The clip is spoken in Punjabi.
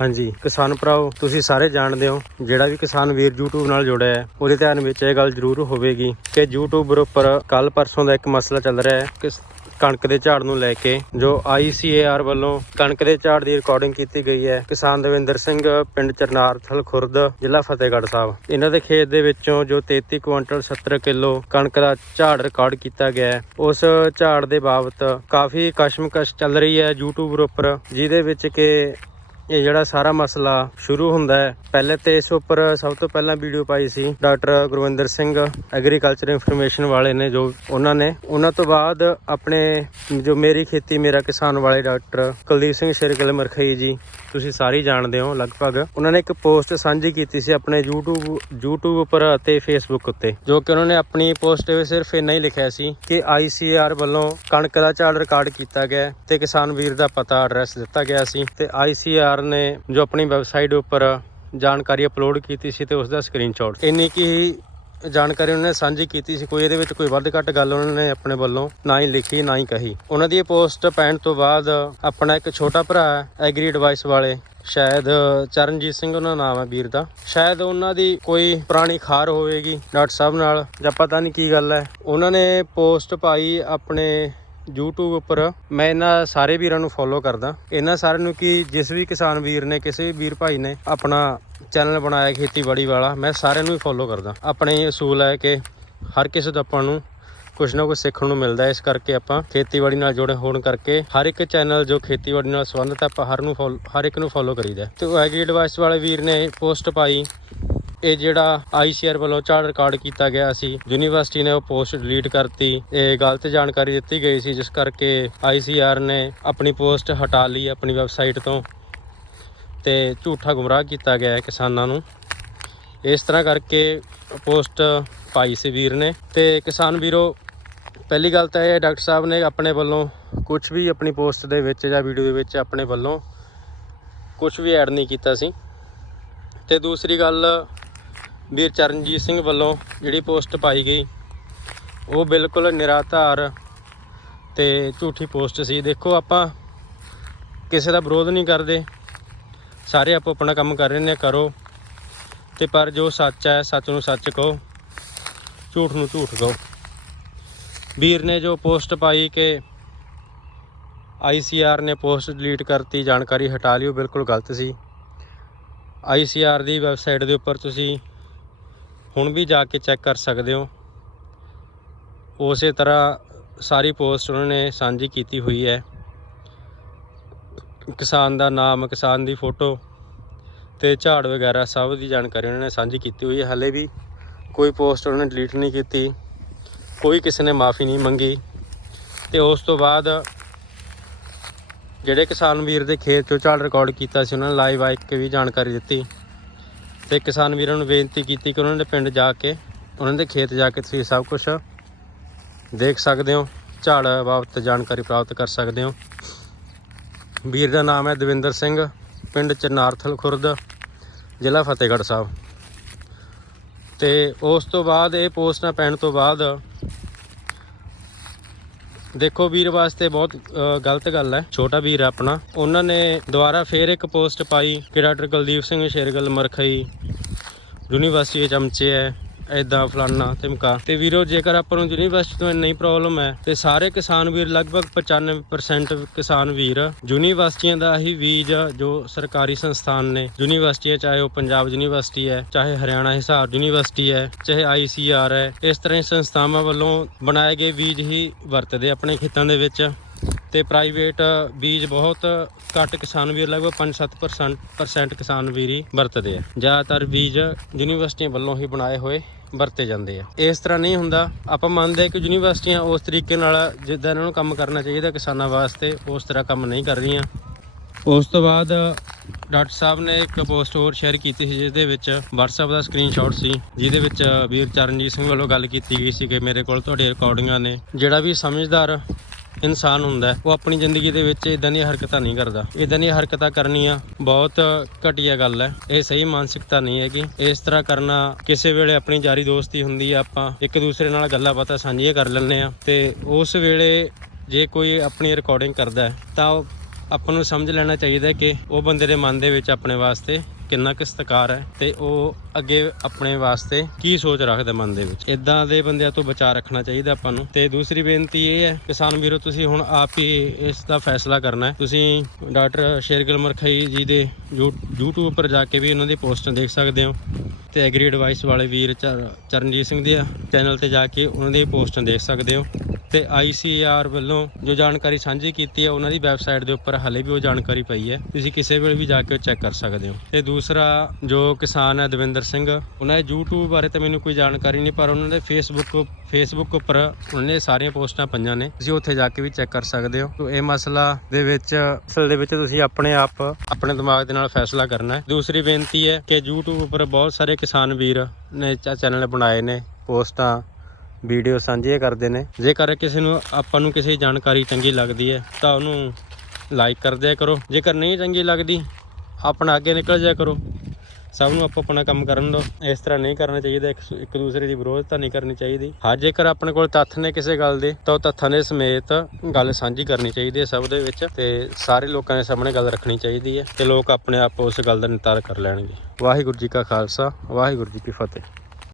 ਹਾਂਜੀ। ਕਿਸਾਨ ਭਰਾਓ, ਤੁਸੀਂ ਸਾਰੇ ਜਾਣਦੇ ਹੋ, ਜਿਹੜਾ ਵੀ ਕਿਸਾਨ ਵੀਰ YouTube ਨਾਲ ਜੁੜਿਆ ਹੈ, ਉਹਦੇ ਧਿਆਨ ਵਿੱਚ ਇਹ ਗੱਲ ਜ਼ਰੂਰ ਹੋਵੇਗੀ ਕਿ YouTube ਉੱਪਰ ਕੱਲ ਪਰਸੋਂ ਦਾ ਇੱਕ ਮਸਲਾ ਚੱਲ ਰਿਹਾ ਹੈ ਕਿ ਕਣਕ ਦੇ ਝਾੜ ਨੂੰ ਲੈ ਕੇ, ਜੋ ICAR ਵੱਲੋਂ ਕਣਕ ਦੇ ਝਾੜ ਦੀ ਰਿਕਾਰਡਿੰਗ ਕੀਤੀ ਗਈ ਹੈ। ਕਿਸਾਨ ਦਵਿੰਦਰ ਸਿੰਘ, ਪਿੰਡ ਚਰਨਾਰਥਲ ਖੁਰਦ ਜ਼ਿਲ੍ਹਾ ਫਤਿਹਗੜ੍ਹ ਸਾਹਿਬ। ਇਹਨਾਂ ਦੇ ਖੇਤ ਦੇ ਵਿੱਚੋਂ ਜੋ 33 ਕੁਇੰਟਲ 70 ਕਿਲੋ ਕਣਕ ਦਾ ਝਾੜ ਰਿਕਾਰਡ ਕੀਤਾ ਗਿਆ ਹੈ, ਉਸ ਝਾੜ ਦੇ ਬਾਬਤ ਕਾਫੀ ਕਸ਼ਮਕਸ਼ ਚੱਲ ਰਹੀ ਹੈ YouTube ਉੱਪਰ, ਜਿਹਦੇ ਵਿੱਚ ਕਿ ਇਹ ਜਿਹੜਾ ਸਾਰਾ ਮਸਲਾ ਸ਼ੁਰੂ ਹੁੰਦਾ ਹੈ। ਪਹਿਲੇ ਤੇ ਇਸ ਉੱਪਰ ਸਭ ਤੋਂ ਪਹਿਲਾਂ ਵੀਡੀਓ ਪਾਈ ਸੀ doctor Gurvinder Singh agriculture information ਵਾਲੇ ਨੇ ਜੋ ਉਹਨਾਂ ਨੇ। ਉਹਨਾਂ ਤੋਂ ਬਾਅਦ ਆਪਣੇ ਜੋ ਮੇਰੀ ਖੇਤੀ, ਮੇਰਾ ਕਿਸਾਨ ਵਾਲੇ ਡਾਕਟਰ ਕੁਲਦੀਪ ਸਿੰਘ ਸ਼ੇਰਗਿੱਲ ਮਰਖਈ ਜੀ ਤੁਸੀਂ ਸਾਰੇ ਜਾਣਦੇ ਹੋ ਲਗਭਗ। ਉਹਨਾਂ ਨੇ ਇੱਕ ਪੋਸਟ ਸਾਂਝੀ ਕੀਤੀ ਸੀ ਆਪਣੇ YouTube YouTube ਉੱਪਰ ਅਤੇ Facebook ਉੱਤੇ, ਜੋ ਕਿ ਉਹਨਾਂ ਨੇ ਆਪਣੀ ਪੋਸਟ ਵਿੱਚ ਸਿਰਫ ਇੰਨਾ ਹੀ ਲਿਖਿਆ ਸੀ ਕਿ ICAR ਵੱਲੋਂ ਕਣਕ ਦਾ ਝਾੜ ਰਿਕਾਰਡ ਕੀਤਾ ਗਿਆ ਹੈ ਤੇ ਕਿਸਾਨ ਵੀਰ ਦਾ ਪਤਾ ਐਡਰੈਸ ਦਿੱਤਾ ਗਿਆ ਸੀ ਤੇ ICAR ਨੇ ਜੋ ਆਪਣੀ ਵੈਬਸਾਈਟ ਉੱਪਰ ਜਾਣਕਾਰੀ ਅਪਲੋਡ ਕੀਤੀ ਸੀ ਤੇ ਉਸ ਦਾ ਸਕਰੀਨਸ਼ਾਟ ਇੰਨੀ ਕੀ ਹੀ ਜਾਣਕਾਰੀ ਉਹਨਾਂ ਨੇ ਸਾਂਝੀ ਕੀਤੀ ਸੀ। ਕੋਈ ਇਹਦੇ ਵਿੱਚ ਕੋਈ ਵੱਧ ਘੱਟ ਗੱਲ ਉਹਨਾਂ ਨੇ ਆਪਣੇ ਵੱਲੋਂ ਨਾ ਹੀ ਲਿਖੀ, ਨਾ ਹੀ ਕਹੀ। ਉਹਨਾਂ ਦੀ ਇਹ ਪੋਸਟ ਪੈਣ ਤੋਂ ਬਾਅਦ ਆਪਣਾ ਇੱਕ ਛੋਟਾ ਭਰਾ ਐਗਰੀ ਐਡਵਾਈਸ ਵਾਲੇ, ਸ਼ਾਇਦ ਚਰਨਜੀਤ ਸਿੰਘ ਉਹਨਾਂ ਦਾ ਨਾਮ ਹੈ ਵੀਰ ਦਾ। ਸ਼ਾਇਦ ਉਹਨਾਂ ਦੀ ਕੋਈ ਪੁਰਾਣੀ ਖਾਰ ਹੋਵੇਗੀ, ਡਾਕਟਰ ਸਾਹਿਬ ਨਾਲ, ਜਾਂ ਪਤਾ ਨਹੀਂ ਕੀ ਗੱਲ ਹੈ। ਉਹਨਾਂ ਨੇ ਪੋਸਟ ਪਾਈ ਆਪਣੇ YouTube ਉੱਪਰ ਮੈਂ ਇਹਨਾਂ ਸਾਰੇ ਵੀਰਾਂ ਨੂੰ ਫੋਲੋ ਕਰਦਾ। ਇਹਨਾਂ ਸਾਰਿਆਂ ਨੂੰ ਕਿ ਜਿਸ ਵੀ ਕਿਸਾਨ ਵੀਰ ਨੇ, ਕਿਸੇ ਵੀ ਵੀਰ ਭਾਈ ਨੇ ਆਪਣਾ ਚੈਨਲ ਬਣਾਇਆ ਖੇਤੀਬਾੜੀ ਵਾਲਾ, ਮੈਂ ਸਾਰਿਆਂ ਨੂੰ ਹੀ ਫੋਲੋ ਕਰਦਾ। ਆਪਣੇ ਅਸੂਲ ਹੈ ਕਿ ਹਰ ਕਿਸੇ ਤੋਂ ਆਪਾਂ ਨੂੰ ਕੁਝ ਨਾ ਕੁਝ ਸਿੱਖਣ ਨੂੰ ਮਿਲਦਾ ਇਸ ਕਰਕੇ ਆਪਾਂ ਖੇਤੀਬਾੜੀ ਨਾਲ ਜੁੜੇ ਹੋਣ ਕਰਕੇ ਹਰ ਇੱਕ ਚੈਨਲ ਜੋ ਖੇਤੀਬਾੜੀ ਨਾਲ ਸੰਬੰਧਿਤ ਆਪਾਂ ਹਰ ਨੂੰ follow- ਹਰ ਇੱਕ ਨੂੰ ਫੋਲੋ ਕਰੀਦਾ ਹੈ। ਤੇ ਉਹ ਐਗਰੀ ਐਡਵਾਈਸ ਵਾਲੇ ਵੀਰ ਨੇ ਪੋਸਟ ਪਾਈ ਇਹ ਜਿਹੜਾ ਆਈਸੀਆਰ ਵੱਲੋਂ ਝਾੜ ਰਿਕਾਰਡ ਕੀਤਾ ਗਿਆ ਸੀ, ਯੂਨੀਵਰਸਿਟੀ ਨੇ ਉਹ ਪੋਸਟ ਡਿਲੀਟ ਕਰਤੀ। ਇਹ ਗਲਤ ਜਾਣਕਾਰੀ ਦਿੱਤੀ ਗਈ ਸੀ, ਜਿਸ ਕਰਕੇ ਆਈਸੀਆਰ ਨੇ ਆਪਣੀ ਪੋਸਟ ਹਟਾ ਲਈ ਆਪਣੀ ਵੈਬਸਾਈਟ ਤੋਂ ਤੇ ਝੂਠਾ ਗੁੰਮਰਾਹ ਕੀਤਾ ਗਿਆ ਹੈ ਕਿਸਾਨਾਂ ਨੂੰ। ਇਸ ਤਰ੍ਹਾਂ ਕਰਕੇ ਪੋਸਟ ਪਾਈ ਸੀ ਵੀਰ ਨੇ। ਤੇ ਕਿਸਾਨ ਵੀਰੋ, ਪਹਿਲੀ ਗੱਲ ਤਾਂ ਇਹ ਡਾਕਟਰ ਸਾਹਿਬ ਨੇ ਆਪਣੇ ਵੱਲੋਂ ਕੁਝ ਵੀ ਆਪਣੀ ਪੋਸਟ ਦੇ ਵਿੱਚ ਜਾਂ ਵੀਡੀਓ ਦੇ ਵਿੱਚ ਆਪਣੇ ਵੱਲੋਂ ਕੁਝ ਵੀ ਐਡ ਨਹੀਂ ਕੀਤਾ ਸੀ। ਤੇ ਦੂਸਰੀ ਗੱਲ ਵੀਰ ਚਰਨਜੀਤ ਸਿੰਘ ਵੱਲੋਂ ਜਿਹੜੀ ਪੋਸਟ ਪਾਈ ਗਈ, ਉਹ ਬਿਲਕੁਲ ਨਿਰਾਧਾਰ ਤੇ ਝੂਠੀ ਪੋਸਟ ਸੀ। ਦੇਖੋ ਆਪਾਂ ਕਿਸੇ ਦਾ ਵਿਰੋਧ ਨਹੀਂ ਕਰਦੇ, ਸਾਰੇ ਆਪੋ ਆਪਣਾ ਕੰਮ ਕਰ ਰਹੇ ਨੇ, ਕਰੋ। ਤੇ ਪਰ ਜੋ ਸੱਚ ਹੈ, ਸੱਚ ਨੂੰ ਸੱਚ ਕਹੋ, ਝੂਠ ਨੂੰ ਝੂਠ ਕਹੋ। ਵੀਰ ਨੇ ਜੋ ਪੋਸਟ ਪਾਈ ਕਿ ਆਈਸੀਆਰ ਨੇ ਪੋਸਟ ਡਿਲੀਟ ਕਰਤੀ, ਜਾਣਕਾਰੀ ਹਟਾ ਲਈ, ਉਹ ਬਿਲਕੁਲ ਗਲਤ ਸੀ। ਆਈਸੀਆਰ ਦੀ ਵੈਬਸਾਈਟ ਦੇ ਉੱਪਰ ਤੁਸੀਂ ਹੁਣ ਵੀ ਜਾ ਕੇ ਚੈੱਕ ਕਰ ਸਕਦੇ ਹੋ। ਉਸੇ ਤਰ੍ਹਾਂ ਸਾਰੀ ਪੋਸਟ ਉਹਨਾਂ ਨੇ ਸਾਂਝੀ ਕੀਤੀ ਹੋਈ ਹੈ। ਕਿਸਾਨ ਦਾ ਨਾਮ, ਕਿਸਾਨ ਦੀ ਫੋਟੋ ਤੇ ਝਾੜ ਵਗੈਰਾ ਸਭ ਦੀ ਜਾਣਕਾਰੀ ਉਹਨਾਂ ਨੇ ਸਾਂਝੀ ਕੀਤੀ ਹੋਈ ਹੈ। ਹਲੇ ਵੀ ਕੋਈ ਪੋਸਟ ਉਹਨਾਂ ਨੇ ਡਿਲੀਟ ਨਹੀਂ ਕੀਤੀ। ਕੋਈ ਕਿਸੇ ਨੇ ਮਾਫੀ ਨਹੀਂ ਮੰਗੀ। ਤੇ ਉਸ ਤੋਂ ਬਾਅਦ ਜਿਹੜੇ ਕਿਸਾਨ ਵੀਰ ਦੇ ਖੇਤ ਚੋਂ ਝਾੜ ਰਿਕਾਰਡ ਕੀਤਾ ਸੀ, ਉਹਨਾਂ ਨੇ ਲਾਈਵ ਆ ਕੇ ਵੀ ਜਾਣਕਾਰੀ ਦਿੱਤੀ। ਤੇ ਕਿਸਾਨ ਵੀਰਾਂ ਨੂੰ ਬੇਨਤੀ ਕੀਤੀ ਕਿ ਉਹਨਾਂ ਦੇ ਪਿੰਡ ਜਾ ਕੇ, ਉਹਨਾਂ ਦੇ ਖੇਤ ਜਾ ਕੇ ਤੁਸੀਂ ਸਭ ਕੁਝ ਦੇਖ ਸਕਦੇ ਹੋ, ਝਾੜ ਬਾਬਤ ਜਾਣਕਾਰੀ ਪ੍ਰਾਪਤ ਕਰ ਸਕਦੇ ਹੋ। ਵੀਰ ਦਾ ਨਾਮ ਹੈ ਦਵਿੰਦਰ ਸਿੰਘ, ਪਿੰਡ ਚਰਨਾਰਥਲ ਖੁਰਦ, ਜ਼ਿਲ੍ਹਾ ਫਤਿਹਗੜ੍ਹ ਸਾਹਿਬ। ਤੇ ਉਸ ਤੋਂ ਬਾਅਦ ਇਹ ਪੋਸਟ ਨਾ ਪੈਣ ਤੋਂ ਬਾਅਦ ਦੇਖੋ ਵੀਰ ਵਾਸਤੇ ਬਹੁਤ ਗਲਤ ਗੱਲ ਹੈ। ਛੋਟਾ ਵੀਰ ਆਪਣਾ। ਉਹਨਾਂ ਨੇ ਦੁਬਾਰਾ ਫੇਰ ਇੱਕ ਪੋਸਟ ਪਾਈ ਕਿ ਡਾਕਟਰ ਕੁਲਦੀਪ ਸਿੰਘ ਸ਼ੇਰਗਲ ਮਰਖਈ ਯੂਨੀਵਰਸਿਟੀ ਦੇ ਚਮਚੇ ਹੈ। ਐਦਾਂ ਫਲਾਨਾ ਧਮਕਾ। ਤੇ ਵੀਰੋ, ਜੇਕਰ ਆਪਾਂ ਨੂੰ ਯੂਨੀਵਰਸਿਟੀ ਤੋਂ ਇੰਨੀ ਪ੍ਰੋਬਲਮ ਹੈ, ਤੇ ਸਾਰੇ ਕਿਸਾਨ ਵੀਰ, ਲਗਭਗ 95% ਕਿਸਾਨ ਵੀਰ ਯੂਨੀਵਰਸਿਟੀਆਂ ਦਾ ਹੀ ਬੀਜ ਜੋ ਸਰਕਾਰੀ ਸੰਸਥਾਨ ਨੇ। ਯੂਨੀਵਰਸਿਟੀਆਂ ਚਾਹੇ ਉਹ ਪੰਜਾਬ ਯੂਨੀਵਰਸਿਟੀ ਹੈ, ਚਾਹੇ ਹਰਿਆਣਾ ਹਿਸਾਰ ਯੂਨੀਵਰਸਿਟੀ ਹੈ, ਚਾਹੇ ਆਈਸੀਆਰ ਹੈ, ਇਸ ਤਰ੍ਹਾਂ ਦੀ ਸੰਸਥਾਵਾਂ ਵੱਲੋਂ ਬਣਾਏ ਗਏ ਬੀਜ ਹੀ ਵਰਤਦੇ ਆਪਣੇ ਖੇਤਾਂ ਦੇ ਵਿੱਚ। ਤੇ ਪ੍ਰਾਈਵੇਟ ਬੀਜ ਬਹੁਤ ਘੱਟ ਕਿਸਾਨ ਵੀਰ, ਲਗਭਗ 5-7% ਪਰਸੈਂਟ ਕਿਸਾਨ ਵੀਰ ਹੀ ਵਰਤਦੇ ਆ। ਜ਼ਿਆਦਾਤਰ ਬੀਜ ਯੂਨੀਵਰਸਿਟੀਆਂ ਵੱਲੋਂ ਹੀ ਬਣਾਏ ਹੋਏ ਵਰਤੇ ਜਾਂਦੇ ਆ। ਇਸ ਤਰ੍ਹਾਂ ਨਹੀਂ ਹੁੰਦਾ, ਆਪਾਂ ਮੰਨਦੇ ਕਿ ਯੂਨੀਵਰਸਿਟੀਆਂ ਉਸ ਤਰੀਕੇ ਨਾਲ ਜਿੱਦਾਂ ਇਹਨਾਂ ਨੂੰ ਕੰਮ ਕਰਨਾ ਚਾਹੀਦਾ ਕਿਸਾਨਾਂ ਵਾਸਤੇ, ਉਸ ਤਰ੍ਹਾਂ ਕੰਮ ਨਹੀਂ ਕਰ ਰਹੀਆਂ। ਉਸ ਤੋਂ ਬਾਅਦ ਡਾਕਟਰ ਸਾਹਿਬ ਨੇ ਇੱਕ ਪੋਸਟ ਹੋਰ ਸ਼ੇਅਰ ਕੀਤੀ ਸੀ ਜਿਸ ਦੇ ਵਿੱਚ WhatsApp ਦਾ ਸਕਰੀਨਸ਼ਾਟ ਸੀ, ਜਿਹਦੇ ਵਿੱਚ ਵੀਰ ਚਰਨਜੀਤ ਸਿੰਘ ਵੱਲੋਂ ਗੱਲ ਕੀਤੀ ਗਈ ਸੀ ਕਿ ਮੇਰੇ ਕੋਲ ਤੁਹਾਡੀਆਂ ਰਿਕਾਰਡਿੰਗਾਂ ਨੇ, ਜਿਹੜਾ ਵੀ ਸਮਝਦਾਰ ਇਨਸਾਨ ਹੁੰਦਾ ਉਹ ਆਪਣੀ ਜ਼ਿੰਦਗੀ ਦੇ ਵਿੱਚ ਇਦਾਂ ਦੀਆਂ ਹਰਕਤਾਂ ਨਹੀਂ ਕਰਦਾ। ਇਦਾਂ ਦੀਆਂ ਹਰਕਤਾਂ ਕਰਨੀਆਂ ਬਹੁਤ ਘਟੀਆ ਗੱਲ ਹੈ। ਇਹ ਸਹੀ ਮਾਨਸਿਕਤਾ ਨਹੀਂ ਹੈਗੀ। ਇਸ ਤਰ੍ਹਾਂ ਕਰਨਾ ਕਿਸੇ ਵੇਲੇ ਆਪਣੀ ਯਾਰੀ ਦੋਸਤੀ ਹੁੰਦੀ ਆ, ਆਪਾਂ ਇੱਕ ਦੂਸਰੇ ਨਾਲ ਗੱਲਾਂ ਬਾਤਾਂ ਸਾਂਝੀਆਂ ਕਰ ਲੈਂਦੇ ਆ ਤੇ ਉਸ ਵੇਲੇ ਜੇ ਕੋਈ ਆਪਣੀ ਰਿਕਾਰਡਿੰਗ ਕਰਦਾ ਤਾਂ ਉਹ ਆਪਾਂ ਨੂੰ ਸਮਝ ਲੈਣਾ ਚਾਹੀਦਾ ਕਿ ਉਹ ਬੰਦੇ ਦੇ ਮਨ ਦੇ ਵਿੱਚ ਆਪਣੇ ਵਾਸਤੇ ਕਿੰਨਾ ਕੁ ਸਤਿਕਾਰ ਹੈ ਤੇ ਉਹ ਅੱਗੇ ਆਪਣੇ ਵਾਸਤੇ ਕੀ ਸੋਚ ਰੱਖਦਾ ਮਨ ਦੇ ਵਿੱਚ? ਇਦਾਂ ਦੇ ਬੰਦਿਆਂ ਤੋਂ ਬਚਾ ਰੱਖਣਾ ਚਾਹੀਦਾ ਆਪਾਂ ਨੂੰ। ਤੇ ਦੂਸਰੀ ਬੇਨਤੀ ਇਹ ਹੈ, ਕਿਸਾਨ ਵੀਰੋ, ਤੁਸੀਂ ਹੁਣ ਆਪ ਹੀ ਇਸ ਦਾ ਫੈਸਲਾ ਕਰਨਾ ਹੈ। ਤੁਸੀਂ ਡਾਕਟਰ ਸ਼ੇਰਗਿਲ ਮਰਖਈ ਜੀ ਦੇ ਯੂ- YouTube ਉੱਪਰ ਜਾ ਕੇ ਵੀ ਉਹਨਾਂ ਦੀ ਪੋਸਟਾਂ ਦੇਖ ਸਕਦੇ ਹੋ। ਤੇ ਐਗਰੀ ਐਡਵਾਈਸ ਵਾਲੇ ਵੀਰ ਚਰ- ਚਰਨਜੀਤ ਸਿੰਘ ਦੇ ਚੈਨਲ ਤੇ ਜਾ ਕੇ ਉਹਨਾਂ ਦੀ ਪੋਸਟਾਂ ਦੇਖ ਸਕਦੇ ਹੋ। ਤੇ ICAR ਵੱਲੋਂ ਜੋ ਜਾਣਕਾਰੀ ਸਾਂਝੀ ਕੀਤੀ ਹੈ, ਉਹਨਾਂ ਦੀ ਵੈਬਸਾਈਟ ਦੇ ਉੱਪਰ ਹਲੇ ਵੀ ਉਹ ਜਾਣਕਾਰੀ ਪਈ ਹੈ। ਤੁਸੀਂ ਕਿਸੇ ਵੇਲੇ ਵੀ ਜਾ ਕੇ ਉਹ ਚੈੱਕ ਕਰ ਸਕਦੇ ਹੋ। ਤੇ ਦੂਸਰਾ ਜੋ ਕਿਸਾਨ ਹੈ ਦਵਿੰਦਰ ਸਿੰਘ, ਉਹਨਾਂ ਦੇ YouTube ਬਾਰੇ ਤਾਂ ਮੈਨੂੰ ਕੋਈ ਜਾਣਕਾਰੀ ਨਹੀਂ, ਪਰ ਉਹਨਾਂ ਦੇ Facebook ਫੇਸਬੁੱਕ ਉੱਪਰ ਉਹਨਾਂ ਨੇ ਸਾਰੀਆਂ ਪੋਸਟਾਂ ਪਈਆਂ ਨੇ। ਤੁਸੀਂ ਉੱਥੇ ਜਾ ਕੇ ਵੀ ਚੈੱਕ ਕਰ ਸਕਦੇ ਹੋ। ਤੋ ਇਹ ਮਸਲਾ ਦੇ ਵਿੱਚ, ਅਸਲ ਦੇ ਵਿੱਚ ਤੁਸੀਂ ਆਪਣੇ ਆਪ, ਆਪਣੇ ਦਿਮਾਗ ਦੇ ਨਾਲ ਫੈਸਲਾ ਕਰਨਾ ਹੈ। ਦੂਸਰੀ ਬੇਨਤੀ ਹੈ ਕਿ YouTube ਉੱਪਰ ਬਹੁਤ ਸਾਰੇ ਕਿਸਾਨ ਵੀਰ ਨੇ ਚੈਨਲ ਬਣਾਏ ਨੇ, ਪੋਸਟਾਂ ਵੀਡੀਓ ਸਾਂਝੀਆਂ ਕਰਦੇ ਨੇ। ਜੇਕਰ ਕਿਸੇ ਨੂੰ, ਆਪਾਂ ਨੂੰ ਕਿਸੇ ਜਾਣਕਾਰੀ ਚੰਗੀ ਲੱਗਦੀ ਹੈ, ਤਾਂ ਉਹਨੂੰ ਲਾਈਕ ਕਰ ਦਿਆ ਕਰੋ। ਜੇਕਰ ਨਹੀਂ ਚੰਗੀ ਲੱਗਦੀ, ਆਪਣਾ ਅੱਗੇ ਨਿਕਲ ਜਾਇਆ ਕਰੋ। ਸਭ ਨੂੰ ਆਪੋ ਆਪਣਾ ਕੰਮ ਕਰਨ ਦਿਓ। ਇਸ ਤਰ੍ਹਾਂ ਨਹੀਂ ਕਰਨਾ ਚਾਹੀਦਾ, ਇੱਕ ਇੱਕ ਦੂਸਰੇ ਦੀ ਵਿਰੋਧਤਾ ਨਹੀਂ ਕਰਨੀ ਚਾਹੀਦੀ। ਹਾਂ, ਜੇਕਰ ਆਪਣੇ ਕੋਲ ਤੱਥ ਨੇ ਕਿਸੇ ਗੱਲ ਦੇ, ਤਾਂ ਉਹ ਤੱਥਾਂ ਦੇ ਸਮੇਤ ਗੱਲ ਸਾਂਝੀ ਕਰਨੀ ਚਾਹੀਦੀ ਹੈ ਸਭ ਦੇ ਵਿੱਚ। ਤੇ ਸਾਰੇ ਲੋਕਾਂ ਦੇ ਸਾਹਮਣੇ ਗੱਲ ਰੱਖਣੀ ਚਾਹੀਦੀ ਹੈ ਤੇ ਲੋਕ ਆਪਣੇ ਆਪ ਉਸ ਗੱਲ ਦਾ ਨਿਤਾਰ ਕਰ ਲੈਣਗੇ। ਵਾਹਿਗੁਰੂ ਜੀ ਕਾ ਖਾਲਸਾ, ਵਾਹਿਗੁਰੂ ਜੀ ਕੀ ਫਤਿਹ।